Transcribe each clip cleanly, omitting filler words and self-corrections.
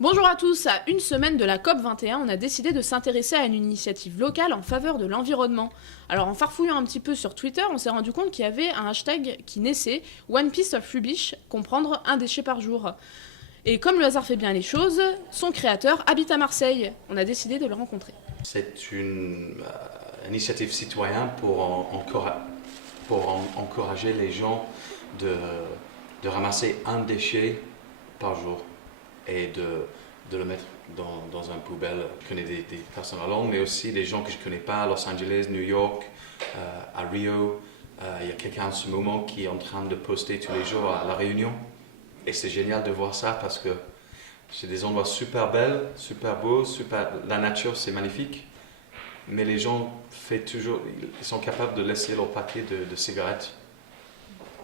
Bonjour à tous, à une semaine de la COP21, on a décidé de s'intéresser à une initiative locale en faveur de l'environnement. Alors en farfouillant un petit peu sur Twitter, on s'est rendu compte qu'il y avait un hashtag qui naissait, One Piece of Rubbish, comprendre un déchet par jour. Et comme le hasard fait bien les choses, son créateur habite à Marseille. On a décidé de le rencontrer. C'est une initiative citoyenne pour encourager les gens de ramasser un déchet par jour et de le mettre dans une poubelle. Je connais des personnes à Londres, mais aussi des gens que je ne connais pas à Los Angeles, New York, à Rio. Il y a quelqu'un en ce moment qui est en train de poster tous les jours à La Réunion. Et c'est génial de voir ça parce que c'est des endroits super belles, super beaux, la nature c'est magnifique. Mais les gens ils sont capables de laisser leur paquet de cigarettes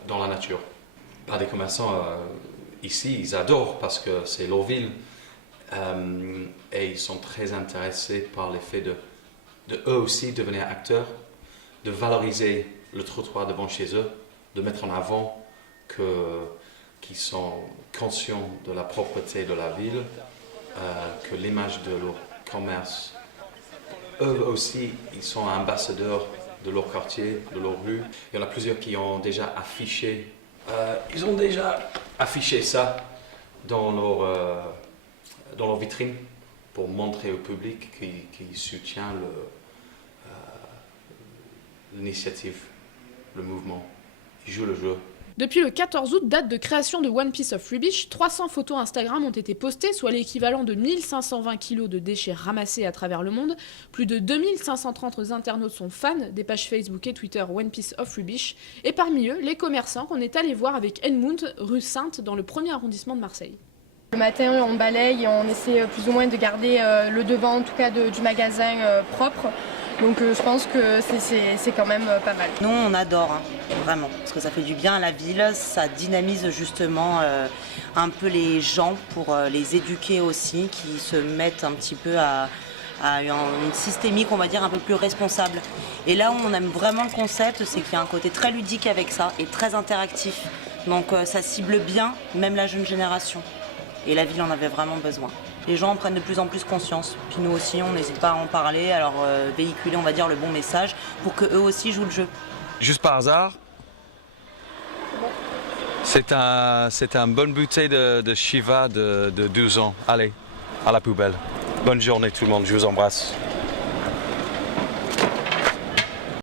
dans la nature. Par des commerçants ici, ils adorent parce que c'est leur ville. Et ils sont très intéressés par le fait de eux aussi devenir acteurs, de valoriser le trottoir devant chez eux, de mettre en avant qu'ils sont conscients de la propreté de la ville, que l'image de leur commerce. Eux aussi, ils sont ambassadeurs de leur quartier, de leur rue. Il y en a plusieurs qui ont déjà affiché, ça dans leur vitrine pour montrer au public qu'ils soutiennent l'initiative, le mouvement. Ils jouent le jeu. Depuis le 14 août, date de création de One Piece of Rubbish, 300 photos Instagram ont été postées, soit l'équivalent de 1520 kg de déchets ramassés à travers le monde. Plus de 2530 internautes sont fans des pages Facebook et Twitter One Piece of Rubbish, et parmi eux, les commerçants qu'on est allé voir avec Edmund, rue Sainte, dans le 1er arrondissement de Marseille. Le matin, on balaye et on essaie plus ou moins de garder le devant, en tout cas du magasin propre. Donc je pense que c'est quand même pas mal. Nous on adore, vraiment, parce que ça fait du bien à la ville, ça dynamise justement un peu les gens pour les éduquer aussi, qui se mettent un petit peu à une systémique, on va dire, un peu plus responsable. Et là où on aime vraiment le concept, c'est qu'il y a un côté très ludique avec ça et très interactif. Donc ça cible bien, même la jeune génération. Et la ville en avait vraiment besoin. Les gens en prennent de plus en plus conscience. Puis nous aussi, on n'hésite pas à en parler, à leur véhiculer, on va dire, le bon message pour qu'eux aussi jouent le jeu. Juste par hasard, c'est un bonne bouteille de Shiva de 12 ans. Allez, à la poubelle. Bonne journée tout le monde, je vous embrasse.